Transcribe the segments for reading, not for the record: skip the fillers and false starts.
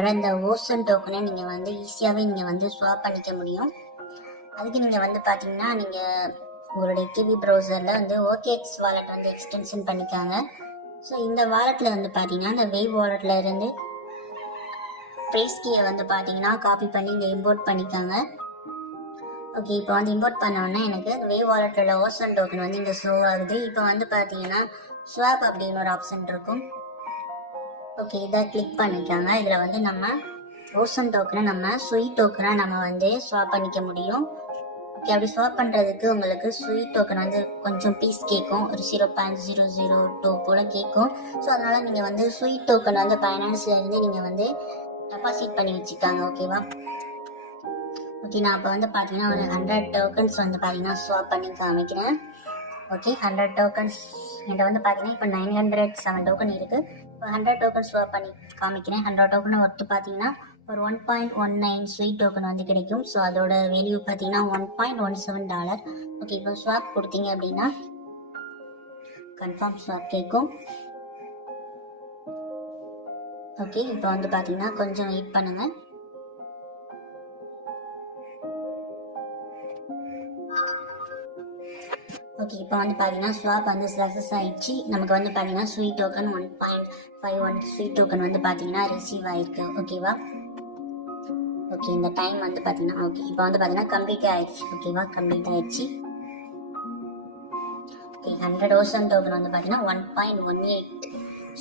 இந்த ஓசன் டோக்கனை நீங்கள் வந்து ஈஸியாகவே நீங்கள் வந்து ஸ்வாப் பண்ணிக்க முடியும். அதுக்கு நீங்கள் வந்து பார்த்தீங்கன்னா நீங்கள் உங்களுடைய கிவி ப்ரௌசரில் வந்து ஓகேஎக்ஸ் வாலெட் வந்து எக்ஸ்டென்ஷன் பண்ணிக்காங்க. ஸோ இந்த வாலெட்டில் வந்து பார்த்தீங்கன்னா இந்த வேவ் வாலெட்டில் இருந்து ப்ரைஸ் கீயை வந்து பார்த்தீங்கன்னா காப்பி பண்ணி இங்கே இம்போர்ட் பண்ணிக்காங்க. ஓகே, இப்போ வந்து இம்போர்ட் பண்ணோன்னா எனக்கு வேவ் வாலெட்டோட ஓசன் டோக்கன் வந்து இங்கே ஷோ ஆகுது. இப்போ வந்து பார்த்தீங்கன்னா ஸ்வாப் அப்படின்னு ஒரு ஆப்ஷன் இருக்கும். ஓகே, இதை கிளிக் பண்ணிக்காங்க. இதில் வந்து நம்ம ஓசன் டோக்கனை நம்ம ஸ்வீட் டோக்கனாக நம்ம வந்து ஸ்வாப் பண்ணிக்க முடியும். ஓகே, அப்படி ஸ்வாப் பண்ணுறதுக்கு உங்களுக்கு ஸ்வீட் டோக்கன் வந்து கொஞ்சம் பீஸ் கேட்கும், ஒரு 0.002 போல் கேட்கும். ஸோ அதனால் நீங்கள் வந்து ஸ்வீட் டோக்கன் வந்து பைனான்ஸ்லேருந்து நீங்கள் வந்து டெபாசிட் பண்ணி வச்சுக்காங்க. ஓகேவா? ஓகே, நான் இப்போ வந்து பார்த்தீங்கன்னா ஒரு 100 டோக்கன்ஸ் வந்து பார்த்தீங்கன்னா ஸ்வாப் பண்ணி காமிக்கிறேன். ஓகே, 100 டோக்கன்ஸ் என்கிட்ட வந்து பார்த்தீங்கன்னா இப்போ 907 டோக்கன் இருக்குது. இப்போ 100 டோக்கன் ஸ்வாப் பண்ணி காமிக்கிறேன். 100 டோக்கனை ஒர்த்து பார்த்தீங்கன்னா ஒரு 1.19 ஸ்வீட் டோக்கன் வந்து கிடைக்கும். ஸோ அதோட வேல்யூ பார்த்தீங்கன்னா $1.17. ஓகே, இப்போ ஸ்வாப் கொடுத்தீங்க அப்படின்னா கன்ஃபார்ம் ஸ்வாப் கேட்கும். ஓகே, இப்போ வந்து பார்த்தீங்கன்னா கொஞ்சம் வெயிட் பண்ணுங்கள். ஓகே, இப்போ வந்து பார்த்தீங்கன்னா ஸ்வாப் வந்து சக்ஸஸ் ஆயிடுச்சு. நமக்கு வந்து பார்த்தீங்கன்னா ஸ்வீட் டோக்கன் 1.51 ஸ்வீட் டோக்கன் வந்து பார்த்தீங்கன்னா ரிசீவ் ஆயிருக்கு. ஓகேவா? ஓகே, இந்த டைம் வந்து பார்த்தீங்கன்னா ஓகே இப்போ வந்து பார்த்தீங்கன்னா கம்ப்ளீட் ஆயிடுச்சு. ஓகேவா? கம்ப்ளீட் ஆயிடுச்சு. ஓகே, 100 ஓசன் டோக்கன் வந்து பார்த்தீங்கன்னா 1.18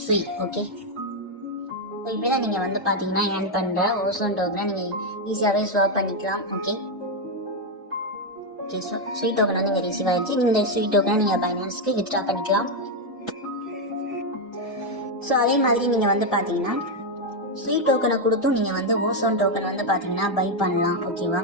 ஸ்வீட். ஓகே, ஸோ இப்படி தான் நீங்கள் வந்து பார்த்தீங்கன்னா ஏர்ன் பண்ணுற ஓசன் டோக்கனை நீங்கள் ஈஸியாகவே ஸ்வாப் பண்ணிக்கலாம். ஓகே, ஸ்வீட் டோக்கன் வந்து இங்கே ரிசீவ் ஆயிடுச்சு. இந்த ஸ்வீட் டோக்கனை நீங்கள் பைனான்ஸ்க்கு வித்ட்ரா பண்ணிக்கலாம். ஸோ அதே மாதிரி நீங்கள் வந்து பார்த்தீங்கன்னா ஸ்வீட் டோக்கனை கொடுத்தும் நீங்கள் வந்து ஓசோன் டோக்கன் வந்து பார்த்தீங்கன்னா பை பண்ணலாம். ஓகேவா?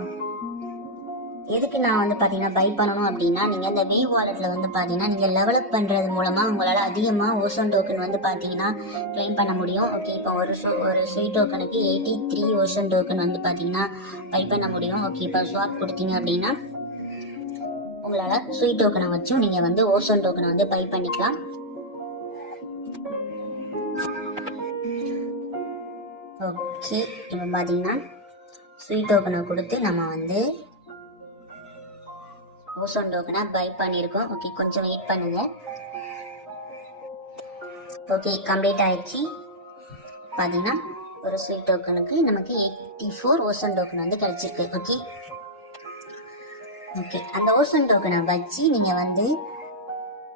எதுக்கு நான் வந்து பார்த்தீங்கன்னா பை பண்ணணும் அப்படின்னா நீங்கள் இந்த வேவ் வாலெட்டில் வந்து பார்த்தீங்கன்னா நீங்கள் லெவலப் பண்ணுறது மூலமாக உங்களால் அதிகமாக ஓசோன் டோக்கன் வந்து பார்த்தீங்கன்னா கிளைம் பண்ண முடியும். ஓகே, இப்போ ஒரு ஸ்வீட் டோக்கனுக்கு 83 ஓசோன் டோக்கன் வந்து பார்த்தீங்கன்னா பை பண்ண முடியும். ஓகே, இப்போ ஸ்வாப் கொடுத்தீங்க அப்படின்னா உங்களால் ஸ்வீட் டோக்கனை வச்சும் நீங்கள் வந்து ஓசோன் டோக்கனை வந்து பை பண்ணிக்கலாம். ஓகே, இப்போ பார்த்தீங்கன்னா ஸ்வீட் டோக்கனை கொடுத்து நம்ம வந்து ஓசோன் டோக்கனை பை பண்ணியிருக்கோம். ஓகே, கொஞ்சம் வெயிட் பண்ணுங்க. ஓகே, கம்ப்ளீட் ஆயிடுச்சு. பார்த்தீங்கன்னா ஒரு ஸ்வீட் டோக்கனுக்கு நமக்கு 84 ஓசோன் டோக்கன் வந்து கிடைச்சிருக்கு. ஓகே ஓகே அந்த ஓசன் டோக்கனை வச்சு நீங்கள் வந்து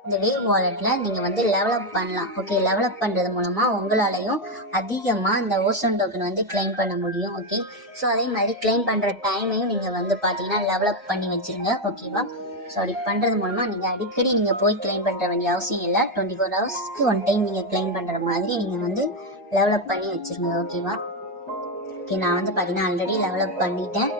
இந்த வேவ் வாலெட்டில் நீங்கள் வந்து டெவலப் பண்ணலாம். ஓகே, டெவலப் பண்ணுறது மூலமாக உங்களாலையும் அதிகமாக இந்த ஓசன் டோக்கன் வந்து கிளைம் பண்ண முடியும். ஓகே, ஸோ அதே மாதிரி கிளைம் பண்ணுற டைமையும் நீங்கள் வந்து பார்த்தீங்கன்னா டெவலப் பண்ணி வச்சுருங்க. ஓகேவா? ஸோ அப்படி பண்ணுறது மூலமாக நீங்கள் அடிக்கடி நீங்கள் போய் கிளைம் பண்ணுற வேண்டிய அவசியம் இல்லை. 24 ஹவர்ஸ்க்கு ஒன் டைம் நீங்கள் கிளைம் பண்ணுற மாதிரி நீங்கள் வந்து டெவலப் பண்ணி வச்சுருங்க. ஓகேவா? ஓகே, நான் வந்து பார்த்தீங்கன்னா ஆல்ரெடி டெவலப் பண்ணிட்டேன்.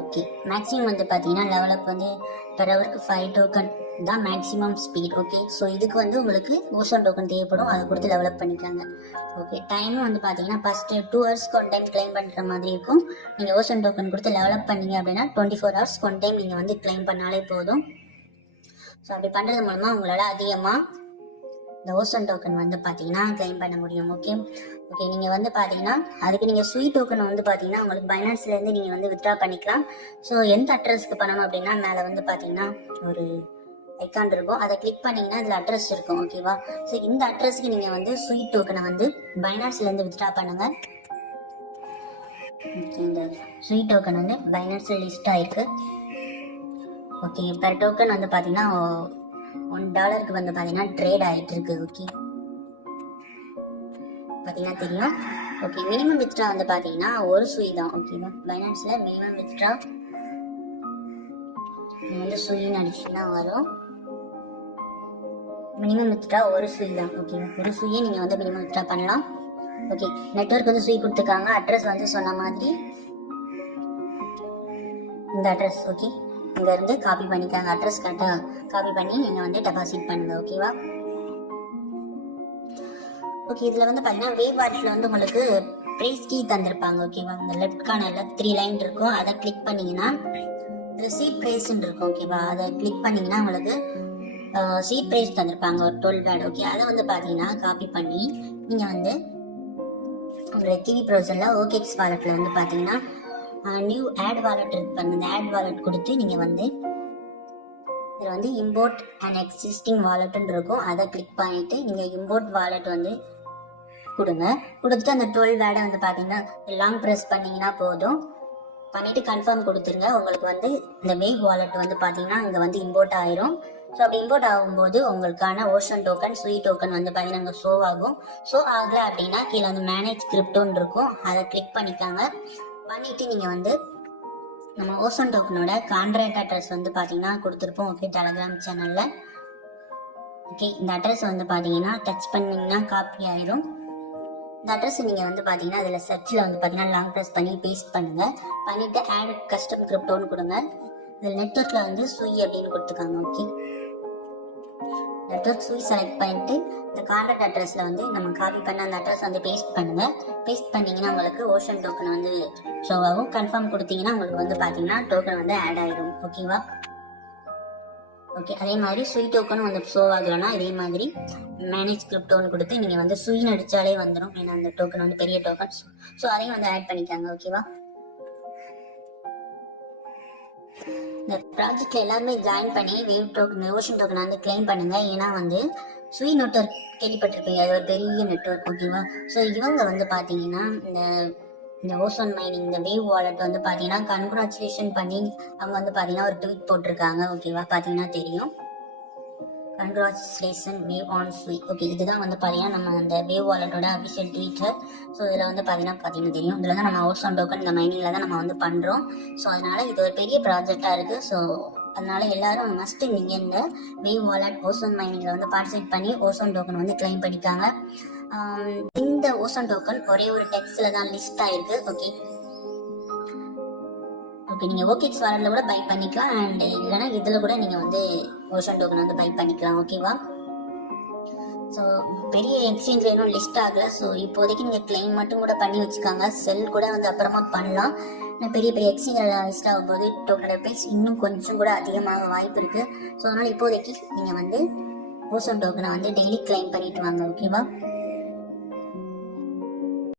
ஓகே, மேக்ஸிமம் வந்து பார்த்தீங்கன்னா லெவலப் வந்து பெர் ஹவருக்கு 5 டோக்கன் தான் மேக்ஸிமம் ஸ்பீட். ஓகே, ஸோ இதுக்கு வந்து உங்களுக்கு ஓசன் டோக்கன் தேவைப்படும், அதை கொடுத்து டெவலப் பண்ணிக்காங்க. ஓகே, டைமும் வந்து பார்த்தீங்கன்னா ஃபஸ்ட்டு 2 ஹவர்ஸ்க்கு ஒன் டைம் கிளைம் பண்ணுற மாதிரி இருக்கும். நீங்கள் ஓசன் டோக்கன் கொடுத்து டெவலப் பண்ணீங்க அப்படின்னா 24 ஹவர்ஸ்க்கு ஒன் டைம் நீங்கள் வந்து கிளைம் பண்ணாலே போதும். ஸோ அப்படி பண்ணுறது மூலமாக உங்களால் அதிகமாக இந்த ஓசன் டோக்கன் வந்து பார்த்தீங்கன்னா கிளைம் பண்ண முடியும். ஓகே ஓகே நீங்கள் வந்து பார்த்தீங்கன்னா அதுக்கு நீங்கள் ஸ்வீட் டோக்கன் வந்து பார்த்தீங்கன்னா உங்களுக்கு பைனான்ஸ்லேருந்து நீங்கள் வந்து வித்ட்ரா பண்ணிக்கலாம். ஸோ எந்த அட்ரஸ்க்கு பண்ணணும் அப்படின்னா மேலே வந்து பார்த்தீங்கன்னா ஒரு ஐக்கான் இருக்கும், அதை கிளிக் பண்ணிங்கன்னா அதில் அட்ரஸ் இருக்கும். ஓகேவா? ஸோ இந்த அட்ரஸ்க்கு நீங்கள் வந்து ஸ்வீட் டோக்கனை வந்து பைனான்ஸ்லேருந்து வித்ட்ரா பண்ணுங்கள். ஓகே, இந்த ஸ்வீட் டோக்கன் வந்து பைனான்ஸில் லிஸ்ட் ஆகிருக்கு. ஓகே, பெர் டோக்கன் வந்து பார்த்தீங்கன்னா $1 வந்து பார்த்தீங்கன்னா ட்ரேட் ஆகிட்டு இருக்கு. ஓகே, பார்த்தீங்கன்னா தெரியும். ஓகே, மினிமம் வித்ட்ரா வந்து பார்த்தீங்கன்னா ஒரு சுயி தான். ஓகேவா? பைனான்ஸில் மினிமம் வித்ட்ரா நீங்கள் வந்து சுயின்னு அடிச்சுன்னா வரும். மினிமம் வித்ட்ரா ஒரு சுயி தான். ஓகேவா? ஒரு சுயை நீங்கள் வந்து மினிமம் வித்ட்ரா பண்ணலாம். ஓகே, நெட்வொர்க் வந்து சுயி கொடுத்துருக்காங்க. அட்ரஸ் வந்து சொன்ன மாதிரி இந்த அட்ரஸ். ஓகே, இங்கேருந்து காப்பி பண்ணிக்காங்க. அட்ரஸ் கரெக்டாக காப்பி பண்ணி நீங்கள் வந்து டெபாசிட் பண்ணுங்கள். ஓகேவா? ஓகே, இதில் வந்து பார்த்தீங்கன்னா வேவ் வாலெட்டில் வந்து உங்களுக்கு ப்ரைஸ் கீ தந்திருப்பாங்க. ஓகேவா? இந்த லெஃப்ட் கார்னரில் 3 லைன் இருக்கும், அதை கிளிக் பண்ணிங்கன்னா சீட் ப்ரைஸ்ன்னு இருக்கும். ஓகேவா? அதை கிளிக் பண்ணிங்கன்னா உங்களுக்கு சீட் ப்ரைஸ் தந்திருப்பாங்க ஒரு 12 வேர்டு. ஓகே, அதை வந்து பார்த்தீங்கன்னா காப்பி பண்ணி நீங்கள் வந்து உங்களோட கிவி ப்ரௌசரில் ஓகேஎக்ஸ் வாலெட்டில் வந்து பார்த்தீங்கன்னா நியூ ஆட் வாலெட் இருக்கு பாருங்க. இந்த ஆட் வாலெட் கொடுத்து நீங்கள் வந்து இதில் வந்து இம்போர்ட் அண்ட் எக்ஸிஸ்டிங் வாலெட்டுன்னு இருக்கும். அதை கிளிக் பண்ணிவிட்டு நீங்கள் இம்போர்ட் வாலெட் வந்து கொடுங்க. கொடுத்துட்டு அந்த 12 வேர்டை வந்து பார்த்தீங்கன்னா லாங் ப்ரெஸ் பண்ணிங்கன்னா போதும். பண்ணிவிட்டு கன்ஃபார்ம் கொடுத்துருங்க. உங்களுக்கு வந்து இந்த வேவ் வாலெட் வந்து பார்த்தீங்கன்னா இங்கே வந்து இம்போர்ட் ஆயிரும். ஸோ அப்படி இம்போர்ட் ஆகும்போது உங்களுக்கான ஓஷன் டோக்கன் ஸ்வீ டோக்கன் வந்து பார்த்தீங்கன்னா இங்கே ஷோ ஆகும். ஷோ ஆகலை அப்படின்னா கீழே வந்து மேனேஜ் கிரிப்டோன்னு இருக்கும். அதை கிளிக் பண்ணிக்காங்க. பண்ணிவிட்டு நீங்கள் வந்து நம்ம ஓசோன் டோக்கனோட கான்ட்ராக்ட் அட்ரஸ் வந்து பார்த்தீங்கன்னா கொடுத்துருப்போம். ஓகே, டெலகிராம் சேனலில். ஓகே, இந்த அட்ரஸ் வந்து பார்த்தீங்கன்னா டச் பண்ணிங்கன்னா காப்பி ஆயிரும். இந்த அட்ரஸ் நீங்கள் வந்து பார்த்தீங்கன்னா அதில் சர்ச்சில் வந்து பார்த்தீங்கன்னா லாங் ப்ரெஸ் பண்ணி பேஸ்ட் பண்ணுங்கள். பண்ணிவிட்டு ஆட் கஸ்டம் கிரிப்டோன்னு கொடுங்க. இதில் நெட்வொர்க்கில் வந்து சுய் அப்படின்னு கொடுத்துக்காங்க. ஓகே, நெட்வொர்க் சுய் செலக்ட் பண்ணிட்டு இந்த கான்டாக்ட் அட்ரஸில் வந்து நம்ம காப்பி பண்ண அந்த அட்ரஸ் வந்து பேஸ்ட் பண்ணுங்கள். பேஸ்ட் பண்ணிங்கன்னா உங்களுக்கு ஓஷன் டோக்கன் வந்து ஷோ ஆகும். கன்ஃபார்ம் கொடுத்தீங்கன்னா உங்களுக்கு வந்து பார்த்தீங்கன்னா டோக்கன் வந்து ஆட் ஆயிரும். ஓகேவா? ஓகே, அதே மாதிரி சுய் டோக்கனும் வந்து ஷோ ஆகலைன்னா இதே மாதிரி மேனேஜ் கிரிப்டோன்னு கொடுத்து நீங்கள் வந்து சுயின்னு அடித்தாலே வந்துடும். ஏன்னா அந்த டோக்கன் வந்து பெரிய டோக்கன். ஸோ அதையும் வந்து ஆட் பண்ணிக்காங்க. ஓகேவா? இந்த ப்ராஜெக்ட்ல எல்லாருமே ஜாயின் பண்ணி வேவ் டோக்கன் ஓஷன் டோக்கன் வந்து கிளைம் பண்ணுங்க. ஏன்னா வந்து சுய் நெட்வொர்க் கேள்விப்பட்டிருப்பீங்க, அது ஒரு பெரிய நெட்வொர்க். ஓகேவா? ஸோ இவங்க வந்து பார்த்தீங்கன்னா இந்த ஓசோன் மைனிங் இந்த வேவ் வாலெட் வந்து பார்த்தீங்கன்னா கன்க்ராச்சுலேஷன் பண்ணி அவங்க வந்து பார்த்தீங்கன்னா ஒரு ட்வீட் போட்டிருக்காங்க. ஓகேவா? பார்த்தீங்கன்னா தெரியும், கன்க்ராச்சுலேஷன் வேவ் ஆன் சுய். ஓகே, இதுதான் வந்து பார்த்தீங்கன்னா நம்ம அந்த வேவ் வாலெட்டோட அஃபிஷியல் ட்வீட்டர். ஸோ இதில் வந்து பார்த்தீங்கன்னா தெரியும், இதில் தான் நம்ம ஓசோன் டோக்கன் இந்த மைனிங்கில் தான் நம்ம வந்து பண்ணுறோம். ஸோ அதனால இது ஒரு பெரிய ப்ராஜெக்டாக இருக்குது. ஸோ அதனால எல்லாரும் மஸ்ட் நீங்கள் இந்த வேவ் வாலெட் ஓசோன் மைனிங்கில் வந்து பார்ட்டிசிபேட் பண்ணி ஓசோன் டோக்கன் வந்து கிளைம் பண்ணிக்காங்க. இந்த ஓசோன் டோக்கன் ஒரே ஒரு டெக்ஸ்ட்ல தான் லிஸ்ட் ஆயிருக்கு. ஓகே ஓகே, நீங்கள் ஓகேஎக்ஸ் வாலெட்டில் கூட பை பண்ணிக்கலாம். அண்ட் இல்லைனா இதில் கூட நீங்கள் வந்து ஓஷன் டோக்கன் வந்து பை பண்ணிக்கலாம். ஓகேவா? ஸோ பெரிய எக்ஸ்சேஞ்ச் இன்னும் லிஸ்ட் ஆகலை. ஸோ இப்போதைக்கு நீங்கள் கிளைம் மட்டும் கூட பண்ணி வச்சுக்காங்க. செல் கூட வந்து அப்புறமா பண்ணலாம். பெரிய பெரிய எக்ஸ்சேஞ்ச் லிஸ்ட் ஆகும்போது டோக்கனோட ப்ரைஸ் இன்னும் கொஞ்சம் கூட அதிகமாக வாய்ப்பு இருக்குது. ஸோ அதனால் இப்போதைக்கு நீங்கள் வந்து ஓசோன் டோக்கனை வந்து டெய்லி கிளைம் பண்ணிட்டு வாங்க. ஓகேவா?